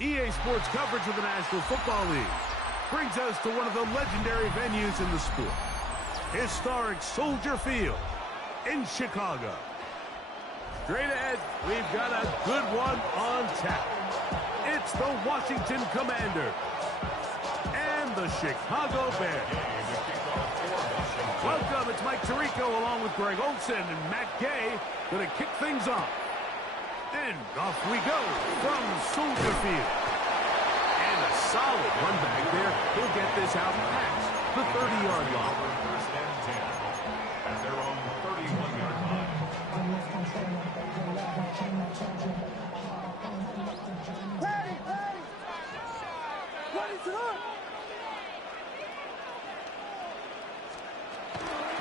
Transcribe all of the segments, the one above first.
EA Sports coverage of the National Football League brings us to one of the legendary venues in the sport, historic Soldier Field in Chicago. Straight ahead, we've got a good one on tap. It's the Washington Commanders and the Chicago Bears. Welcome, it's Mike Tirico along with Greg Olsen and Matt Gay going to kick things off. And off we go from Soldier Field. And a solid run back there. He'll get this out past the 30-yard line. First and 10 at their own 31-yard line.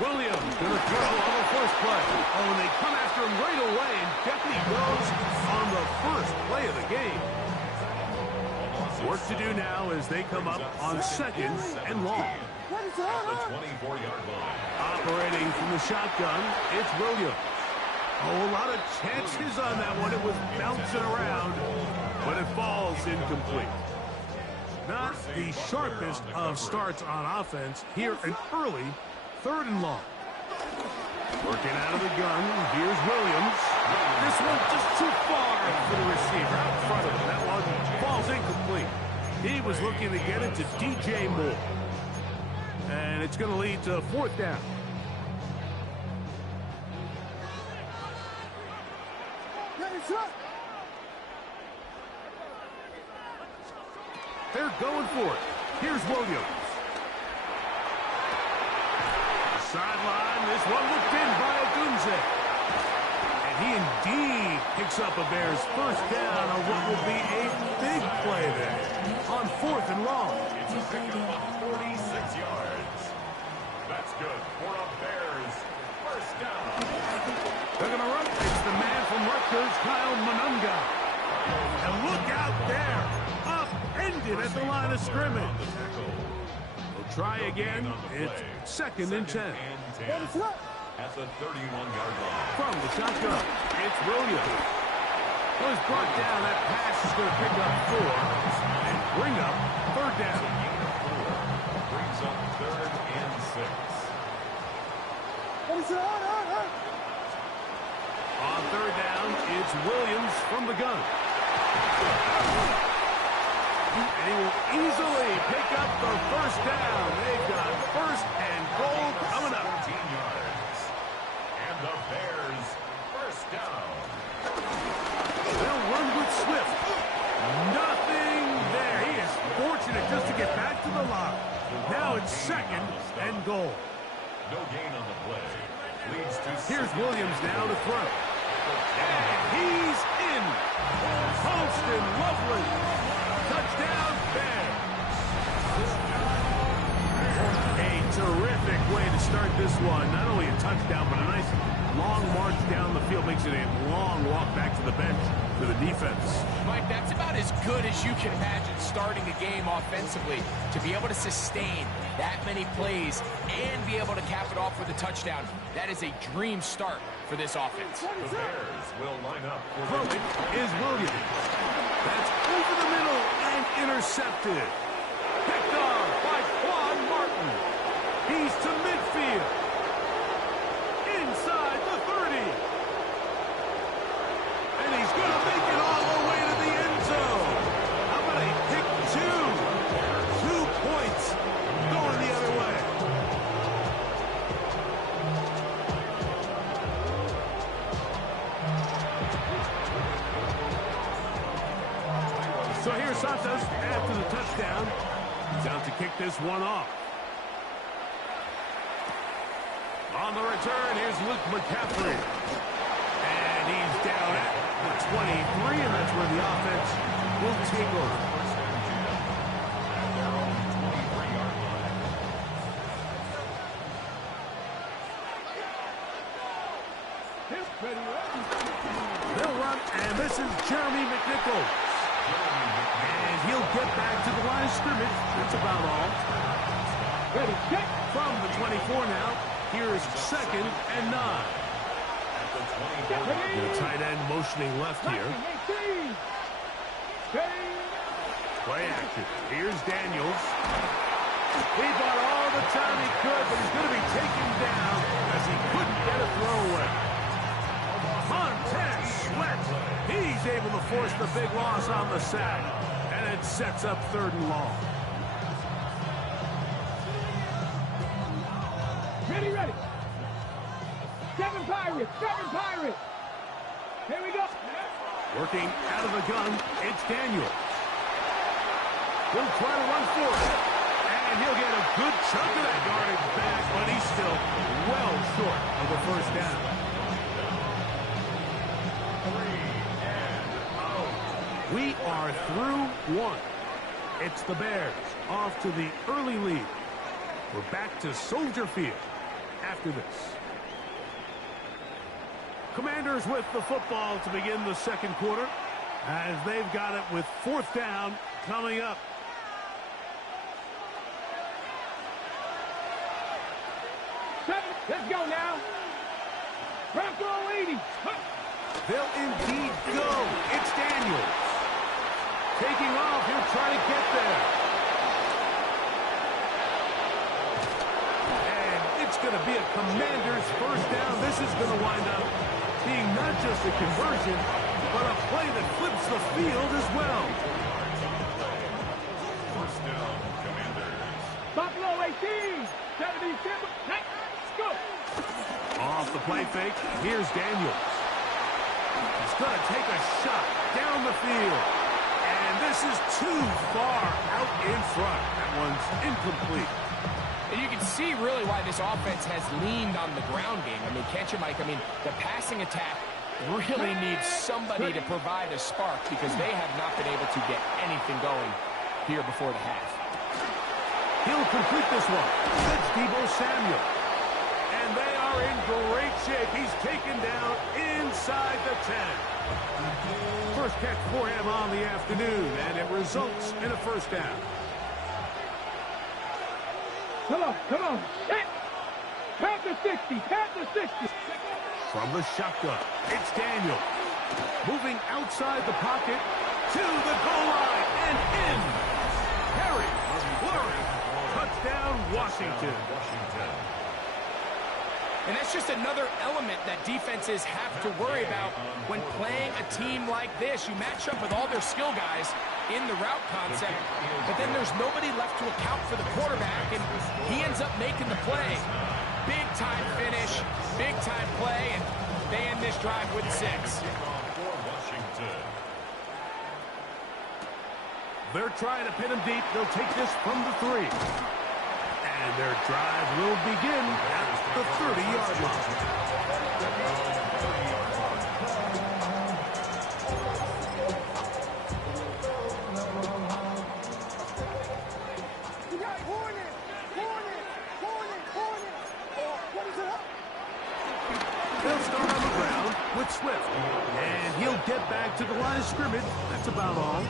Williams going to throw on the first play. Oh, and they come after him right away, and Deputy goes on the first play of the game. Work to do now as they come up on second and long. At the 24-yard line. Operating from the shotgun, it's Williams. Oh, a lot of chances on that one. It was bouncing around, but it falls incomplete. Not the sharpest of starts on offense here, an early 3rd and long. Working out of the gun, here's Williams. This one just too far for the receiver out in front of him. That one falls incomplete. He was looking to get it to DJ Moore. And it's going to lead to 4th down. They're going for it. Here's Williams. Sideline, this one looked in by Odunze. And he indeed picks up a Bears first down on what will be a big play there on 4th and long. It's a pickup of 46 yards. That's good for a Bears first down. They're going to run. It's the man from Rutgers, Kyle Monunga. And look out there. Upended at the line of scrimmage. Try again. It's 2nd and 10. At the 31-yard line. From the shotgun, it's Williams. Was brought down. That pass is going to pick up 4 and bring up 3rd down. Brings up 3rd and 6. On 3rd down, it's Williams from the gun. And he will easily pick up the first down. They've got 1st and goal coming up. 14 yards. And the Bears first down. They'll run with Swift. Nothing there. He is fortunate just to get back to the line. Now it's 2nd and goal. No gain on the play. Leads to Here's Williams now to throw. And he's in. Holston, lovely. Touchdown, Bears. A terrific way to start this one. Not only a touchdown, but a nice long march down the field. Makes it a long walk back to the bench for the defense. Mike, that's about as good as you can imagine starting a game offensively. To be able to sustain that many plays and be able to cap it off with a touchdown, that is a dream start for this offense. the Bears will line up for Throwing is Williams. That's over the middle and intercepted. Picked off by Quan Martin. He's to midfield. Inside the 30. And he's going to make it all the way to the end zone. How about a pick 2? 2 points going the other way. So here's Santos after the touchdown. He's out to kick this one off. On the return, here's Luke McCaffrey. And he's down at the 23, and that's where the offense will take over. first and 10 at their own 23-yard line. They'll run, and this is Jeremy McNichols. And he'll get back to the line of scrimmage. That's about all. Ready, kick from the 24 now. Here's 2nd and 9. At the 24. The tight end motioning left here. Play action. Here's Daniels. He bought all the time he could, but he's going to be taken down as he couldn't get a throwaway. Montez Sweat. He's able to force the big loss on the sack, and it sets up 3rd and long. Ready, ready. 7 Pirates, 7 Pirates. Here we go. Working out of the gun, it's Daniels. He'll try to run for it. And he'll get a good chunk of that yardage back, but he's still well short of the 1st down. 3 and out. We are through 1. It's the Bears off to the early lead. We're back to Soldier Field after this. Commanders with the football to begin the 2nd quarter as they've got it with 4th down coming up. Let's go now. Bronco 80. They'll indeed go. It's Daniels. Taking off. He'll try to get there. And it's going to be a Commander's 1st down. This is going to wind up being not just a conversion, but a play that flips the field as well. 1st down, Commanders. Buffalo 18. 77. Let's go. Off the play fake, here's Daniels. He's going to take a shot down the field. And this is too far out in front. That one's incomplete. And you can see really why this offense has leaned on the ground game. I mean, can't you, Mike? I mean, the passing attack really needs somebody to provide a spark because they have not been able to get anything going here before the half. He'll complete this one. That's Deebo Samuel. And they are in great shape. He's taken down inside the 10. First catch for him on the afternoon, and it results in a 1st down. Come on, come on. Count to 60, count to 60. From the shotgun, it's Daniel. Moving outside the pocket to the goal line and in. Harry Flurry. Touchdown, Washington. And that's just another element that defenses have to worry about when playing a team like this. You match up with all their skill guys in the route concept, but then there's nobody left to account for the quarterback, and he ends up making the play. Big-time finish, big-time play, and they end this drive with 6. They're trying to pin him deep. They'll take this from the 3. And their drive will begin at the 30-yard line. They'll start on the ground with Swift. And he'll get back to the line of scrimmage. That's about all.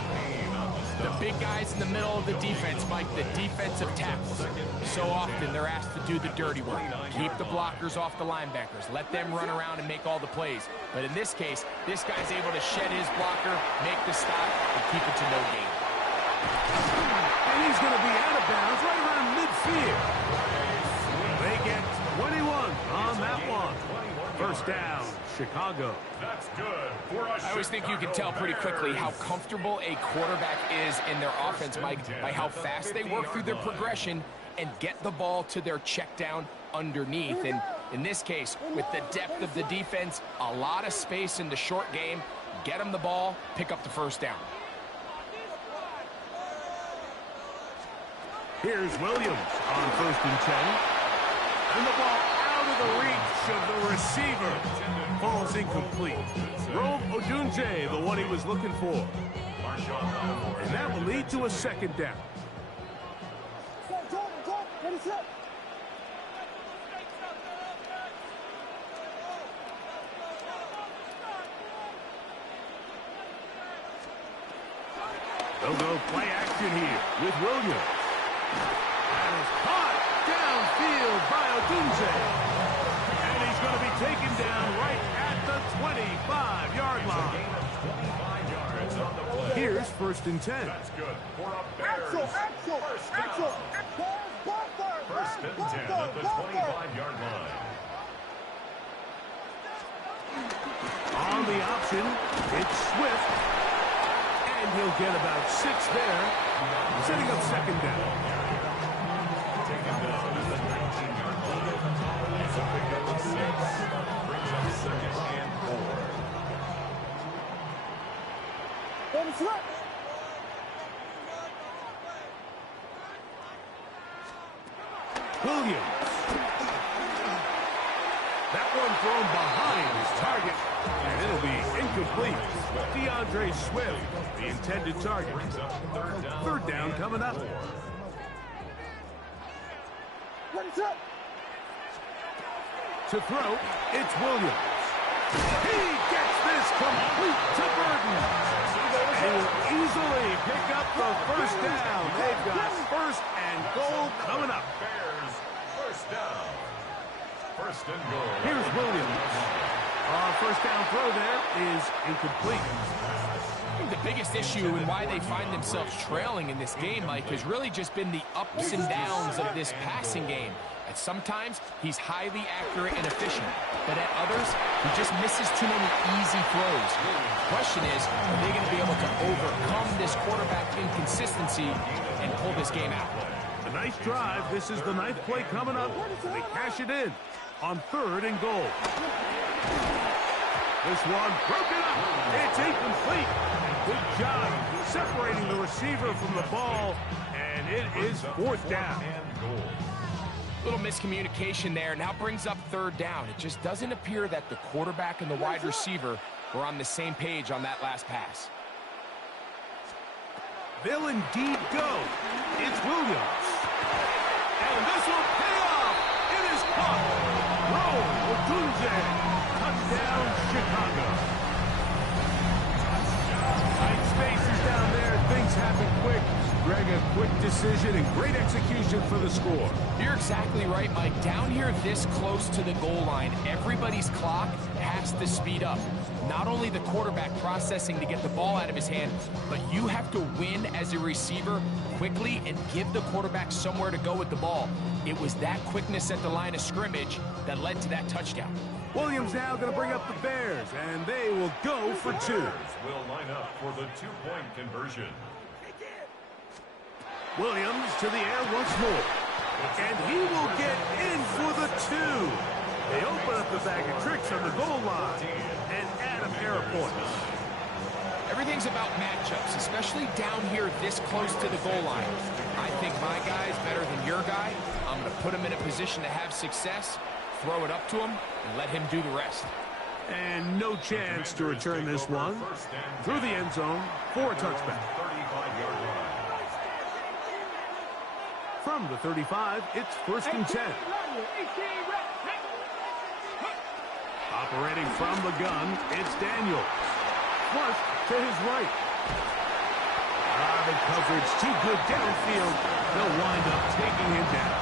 The big guys in the middle of the defense, Mike, the defensive tackles. So often they're asked to do the dirty work. Keep the blockers off the linebackers. Let them run around and make all the plays. But in this case, this guy's able to shed his blocker, make the stop, and keep it to no gain. And he's going to be out of bounds right around midfield. They get 21 on that one. 1st down, Chicago. That's good for us. I always think you can tell pretty quickly how comfortable a quarterback is in their offense, Mike, by how fast they work through their progression and get the ball to their check down underneath. And in this case, with the depth of the defense, a lot of space in the short game, get them the ball, pick up the 1st down. Here's Williams on 1st and 10. And the ball out of the reach of the receiver. Falls incomplete. Rome Odunze, the one he was looking for. And that will lead to a 2nd down. They'll go play action here with Williams. That is caught downfield by Odunze. And he's going to be taken down right at the 25-yard line. Here's this 1st and 10. That's good for a Bears. First down. First and 10 at the 25-yard line. On the option, it's Swift. And he'll get about 6 there, setting up 2nd down. Taken down at the 19-yard line. It's a pickup of 6. Brings up 2nd and 4. Williams. That one thrown behind his target, and it'll be incomplete. DeAndre Swift, the intended target. Third down coming up. To throw, it's Williams. He gets this complete to Burton. They will easily pick up the 1st down. They've got 1st and goal coming up. Bears, 1st down. 1st and goal. Here's Williams. 1st down throw there is incomplete. I think the biggest issue and why they find themselves trailing in this game, Mike, has really just been the ups and downs of this passing game. At sometimes, he's highly accurate and efficient, but at others, he just misses too many easy throws. The question is, are they going to be able to overcome this quarterback inconsistency and pull this game out? A nice drive. This is the 9th play coming up. They cash it in on 3rd and goal. This one broken up. It's incomplete. Good job separating the receiver from the ball, and it is 4th down. Little miscommunication there. Now brings up 3rd down. It just doesn't appear that the quarterback and the wide receiver were on the same page on that last pass. They'll indeed go. It's Williams. And this will pay off. It is caught. Odunze. Touchdown, Chicago. Tight spaces down there. Things happen quick. Greg, a quick decision and great execution for the score. You're exactly right, Mike. Down here this close to the goal line, everybody's clock has to speed up. Not only the quarterback processing to get the ball out of his hand, but you have to win as a receiver quickly and give the quarterback somewhere to go with the ball. It was that quickness at the line of scrimmage that led to that touchdown. Williams now going to bring up the Bears, and they will go for 2. Bears will line up for the 2-point conversion. Williams to the air once more. And he will get in for the 2. They open up the bag of tricks on the goal line and add a pair of points. Everything's about matchups, especially down here this close to the goal line. I think my guy is better than your guy. I'm going to put him in a position to have success, throw it up to him, and let him do the rest. And no chance to return this one through the end zone for a touchback. From the 35, it's 1st and 10. Operating from the gun, it's Daniels. Flush to his right. The coverage too good downfield. They'll wind up taking him down.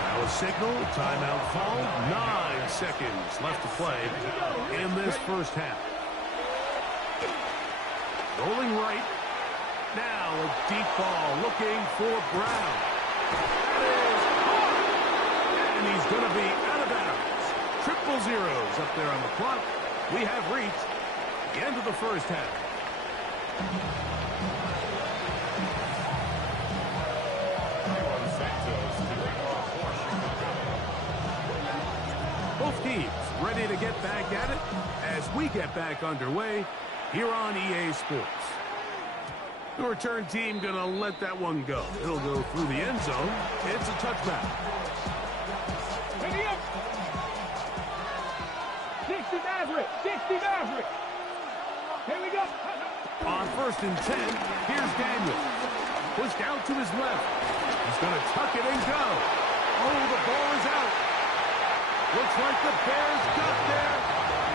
Now a signal, timeout called. 9 seconds left to play in this 1st half. Rolling right. Now a deep ball looking for Brown. That is caught. And he's going to be out of bounds. 000 up there on the clock. We have reached the end of the 1st half. Both teams ready to get back at it as we get back underway here on EA Sports. The return team going to let that one go. It'll go through the end zone. It's a touchback. 60 Maverick. 60 Maverick. Here we go. On 1st and 10, here's Daniels. Pushed out to his left. He's going to tuck it and go. Oh, the ball is out. Looks like the Bears got there.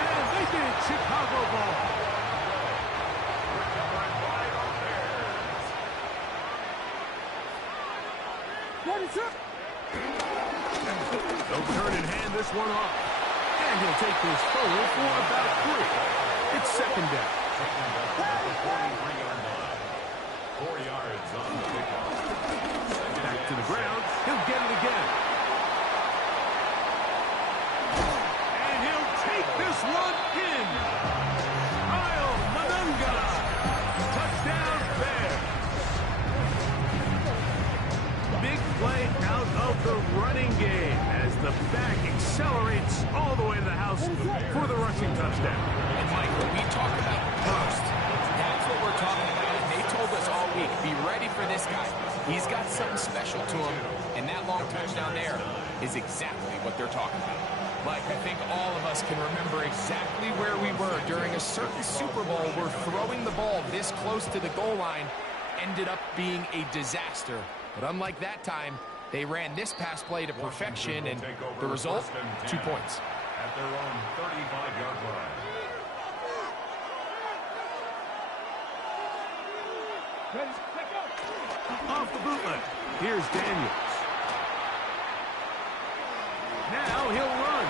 And they did. Chicago ball. They'll turn and hand this one off. And he'll take this forward for about 3. It's 2nd down. on the pickup. Back to the ground. He'll get it again. And he'll take this one in. Kyle Manunga. Touchdown Bears. Big play out of the running game as the back accelerates all the way to the house for the rushing touchdown. And Mike, when we talk about burst, that's what we're talking about. And they told us all week, be ready for this guy. He's got something special to him, and that long touchdown there is exactly what they're talking about. Mike, I think all of us can remember exactly where we were during a certain Super Bowl where throwing the ball this close to the goal line ended up being a disaster. But unlike that time, they ran this pass play to perfection, and the result, 2 points. At their own 35-yard line. Off the bootleg. Here's Daniels. Now he'll run.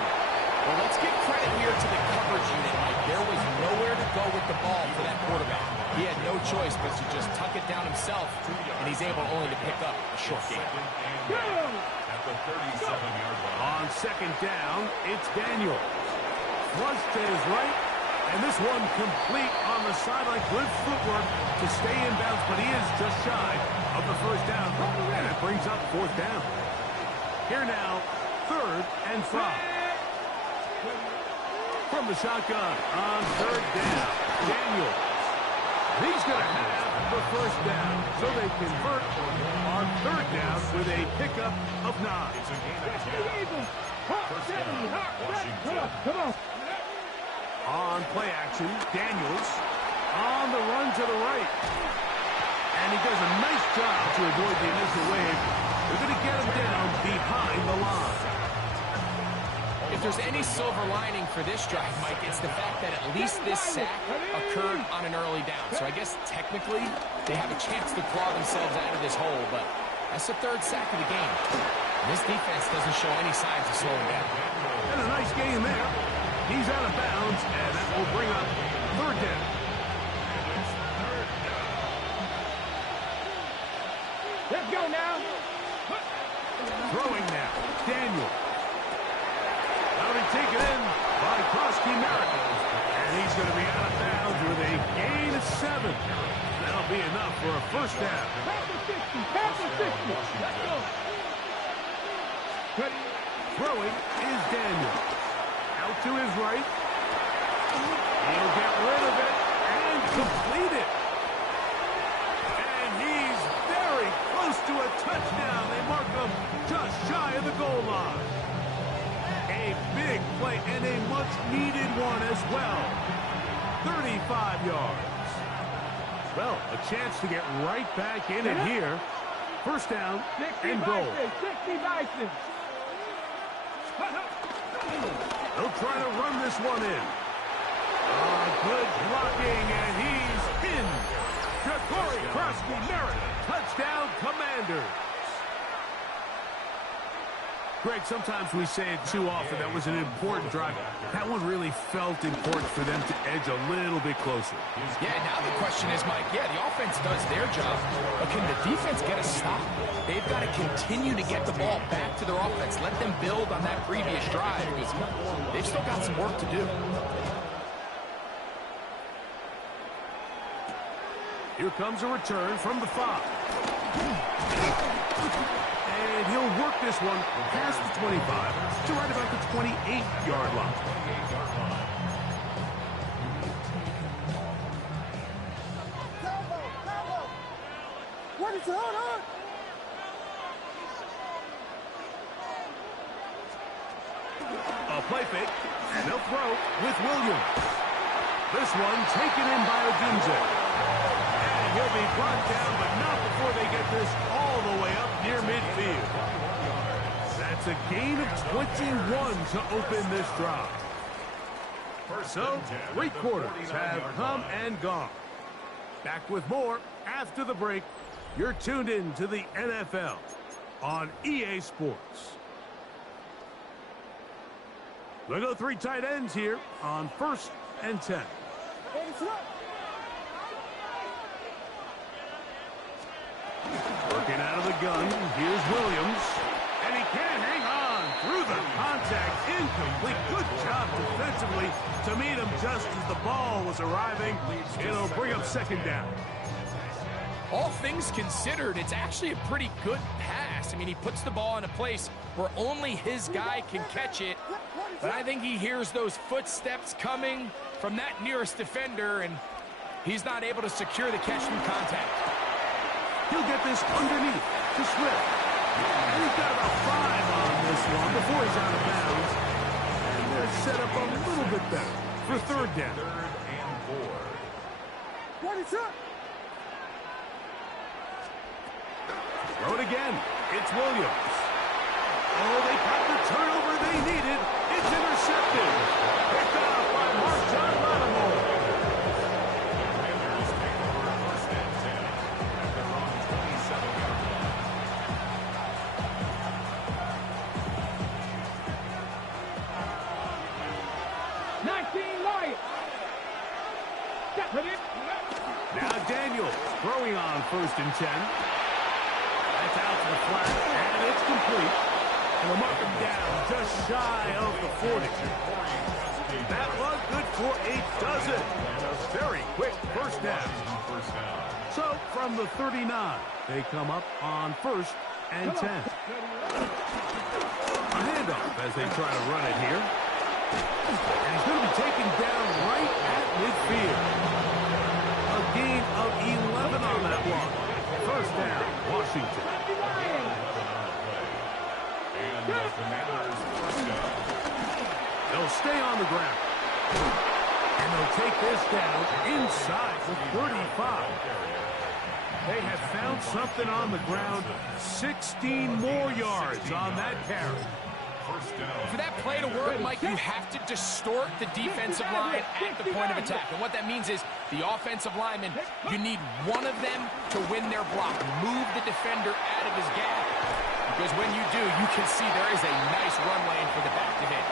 Well, let's give credit here to the coverage unit, Mike. There was nowhere to go with the ball for that quarterback. He had no choice but to just tuck it down himself, and he's able only to pick up a short gain. At the 37-yard line. On second down, it's Daniels. Flush to his right, and this one complete on the sideline. Good footwork to stay in bounds, but he is just shy of the first down, and it brings up fourth down. Here now, 3rd and 5. From the shotgun on 3rd down, Daniels. He's going to have the first down, so they convert on 3rd down with a pickup of 9. It's a gain of 10. First down, Washington. Come on. On play action, Daniels on the run to the right. And he does a nice job to avoid the initial wave. They're going to get him down behind the line. If there's any silver lining for this drive, Mike, it's the fact that at least this sack occurred on an early down. So I guess technically they have a chance to claw themselves out of this hole, but that's the 3rd sack of the game. And this defense doesn't show any signs of slowing down. And a nice gain there. He's out of bounds, and that will bring up 3rd down. Let's go now. Throwing now, Daniel. That'll be taken in by Krosky-Merritt. And he's going to be out of bounds with a gain of 7. That'll be enough for a first down. Pass the 60. Pass the 60. Let's go. Throwing is Daniel. Out to his right. He'll get rid of it and complete it. And he's very close to a touchdown. They mark him just shy of the goal line. A big play and a much-needed one as well. 35 yards. Well, a chance to get right back in it here. First down and goal. 60 Bison. They'll try to run this one in. Good blocking, and he's in. Jacory Krosky-Merritt, touchdown Commanders. Greg, sometimes we say it too often. That was an important drive. That one really felt important for them to edge a little bit closer. Yeah, now the question is, Mike, yeah, the offense does their job, but can the defense get a stop? They've got to continue to get the ball back to their offense. Let them build on that previous drive because they've still got some work to do. Here comes a return from the 5. And he'll work this one past the 25 to right about the 28-yard line. What is on? A play fake, and they'll throw with Williams. This one taken in by Odunze. And he'll be brought down, but not before they get this all the way up near midfield. That's a gain of 21 to open this drive. So, 3 quarters have come and gone. Back with more after the break. You're tuned in to the NFL on EA Sports. We'll go 3 tight ends here on 1st and 10. here's Williams. And he can't hang on through the contact. Incomplete. Good job defensively to meet him just as the ball was arriving. It'll bring up second down. All things considered, it's actually a pretty good pass. I mean, he puts the ball in a place where only his guy can catch it. But I think he hears those footsteps coming from that nearest defender, and he's not able to secure the catch through contact. He'll get this underneath to Swift. And he's got about 5 on this one before he's out of bounds. And they're set up a little bit better for third down. Third and 4. What is up? Throw it again. It's Williams. Oh, they got the turnover they needed. It's intercepted. Picked off by Marshon Lattimore. Commanders take over first and 10 at their own 27-yard line. 19 Lions. Step it in. Now Daniels throwing on first and 10. That's out to the flat, and it's complete. And we'll mark him down just shy of the 40. That was good for a dozen. And a very quick first down. So from the 39, they come up on first and 10. A handoff as they try to run it here. And he's going to be taken down right at midfield. A gain of 11 on that one. First down, Washington. And the Commanders first down. They'll stay on the ground. And they'll take this down inside the 35. They have found something on the ground. 16 more yards on that carry. First down. For that play to work, Mike, you have to distort the defensive line at the point of attack. And what that means is the offensive lineman, you need one of them to win their block. Move the defender out of his gap. Because when you do, you can see there is a nice run lane for the back to hit.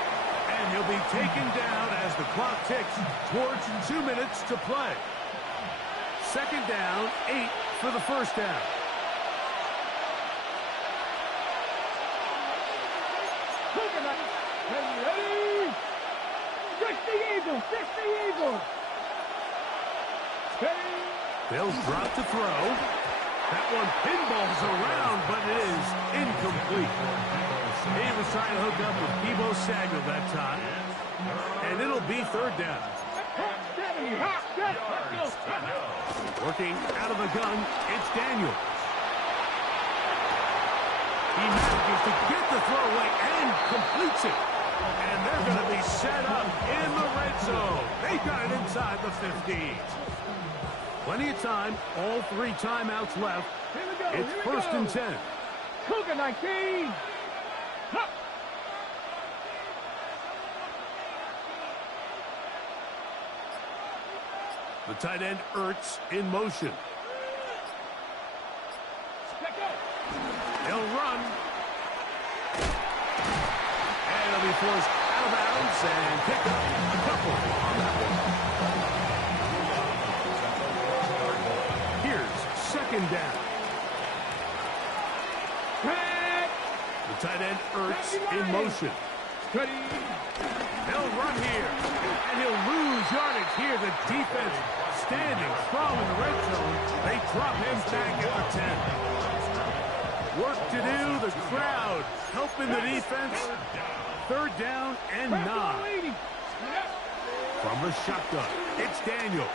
And he'll be taken down as the clock ticks towards 2 minutes to play. Second down, 8 for the first down. Ready? 60 Eagles! 60 Eagles! Bills drop to throw. That one pinballs around, but it is incomplete. He was trying to hook up with Debo Samuel that time. And it'll be third down. Working out of the gun, it's Daniels. He manages to get the throw away and completes it. And they're going to be set up in the red zone. They got it inside the 15. Plenty of time. All 3 timeouts left. It's first and 10. Cougar 19. Huh. The tight end Ertz in motion. He'll run. And he'll be forced out of bounds and pick up a couple on that one. Here's second down. The tight end Ertz in motion. They'll run here. And he'll lose yardage here. The defense standing strong in the red zone. They drop him back at the 10. Work to do, the crowd helping the defense. Third down and 9. From the shotgun, it's Daniel.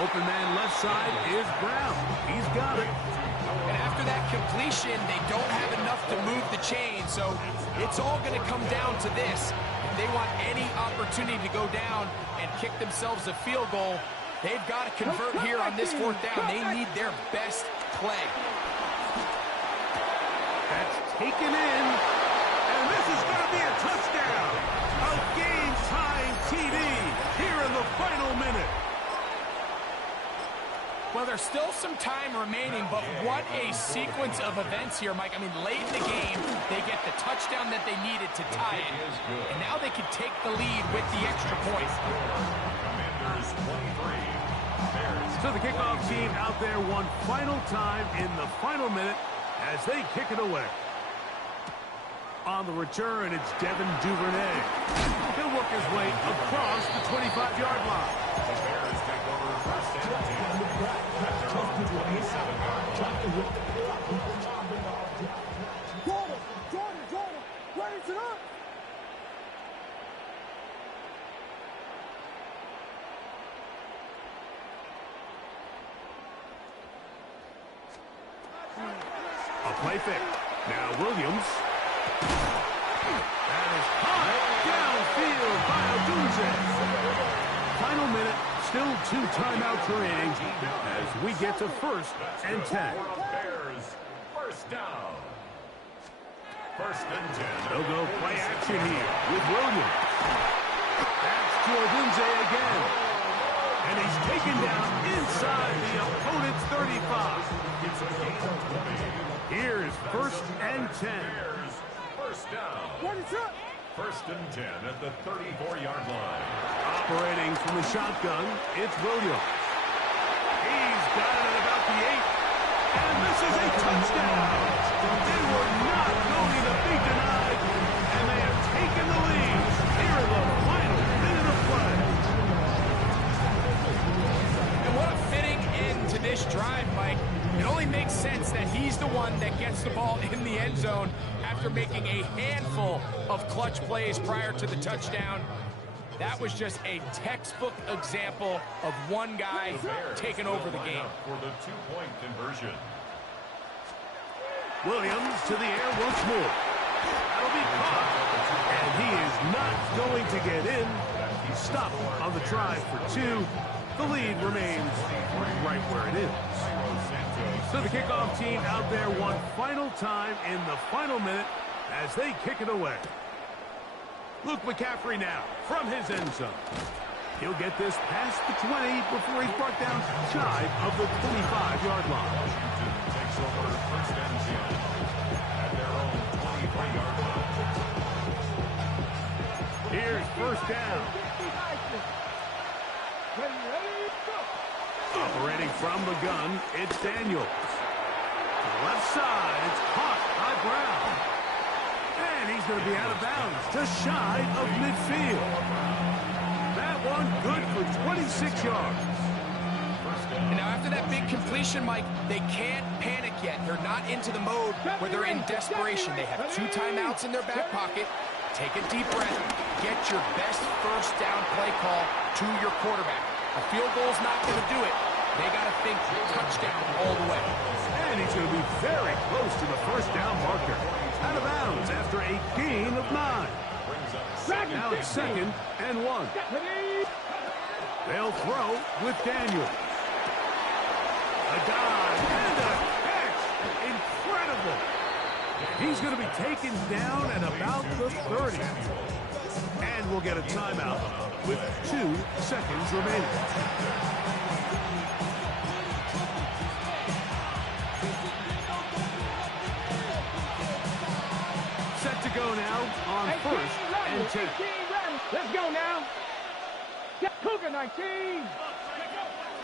Open man left side is Brown. He's got it. And after that completion, they don't have enough to move the chain, so it's all going to come down to this. If they want any opportunity to go down and kick themselves a field goal, they've got to convert here on this fourth down. They need their best play. That's taken in, and this is going to be a touchdown. A game-tying TD here in the final minute. Well, there's still some time remaining, but what a sequence of events here, Mike. I mean, late in the game, they get the touchdown that they needed to tie it, and now they can take the lead with the extra point. Commanders 23. Bears. So the kickoff team out there one final time in the final minute. as they kick it away. On the return, it's Devin Duvernay. He'll work his way across the 25-yard line. The Bears take over first and 10 at their own 27-yard line. Jordan, raise it up. A play fake. Now Williams. That is high downfield by Odunze. Final minute, still 2 timeouts remaining as we get to first and 10. Bears, first down. First and 10. They'll go play action here with Williams. That's to Odunze again. And he's taken down inside the opponent's 35. It's a gain of 20. Here's first and 10. Bears, first down. What is up? First and 10 at the 34-yard line. Operating from the shotgun, it's Williams. He's got it at about the 8. And this is a touchdown. They were not going to be denied. And they have taken the lead here in the final minute of play. And what a fitting end to this drive, Mike. It only makes sense that he's the one that gets the ball in the end zone after making a handful of clutch plays prior to the touchdown. That was just a textbook example of one guy taking over the game. For the 2-point conversion. Williams to the air once more. That'll be caught. And he is not going to get in. He's stopped on the try for 2. The lead remains right where it is. So the kickoff team out there one final time in the final minute as they kick it away. Luke McCaffrey now from his end zone. He'll get this past the 20 before he's brought down shy of the 25-yard line. Washington takes over first and 10 at their own 23-yard line. Here's first down. Operating from the gun, it's Daniels. To the left side, it's caught by Brown. And he's going to be out of bounds to shy of midfield. That one good for 26 yards. And now after that big completion, Mike, they can't panic yet. They're not into the mode where they're in desperation. They have 2 timeouts in their back pocket. Take a deep breath. Get your best first down play call to your quarterback. A field goal's not going to do it. They got to think touchdown all the way. And he's going to be very close to the first down marker. Out of bounds after a gain of 9. Now it's second and 1. They'll throw with Daniel. A dive and a catch. Incredible. He's going to be taken down at about the 30. And we'll get a timeout with 2 seconds remaining. Set to go now on first and 10. Let's go now. Get Cougar 19.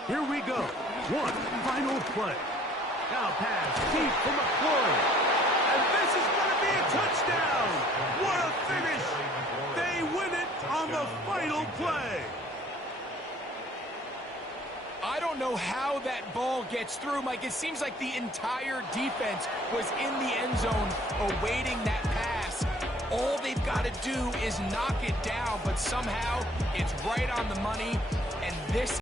Here we go. One final play. Now pass deep for McClure. And this is going to be a touchdown. What a finish. They win it on the final play. I don't know how that ball gets through, Mike. It seems like the entire defense was in the end zone awaiting that pass. All they've got to do is knock it down, but somehow it's right on the money, and this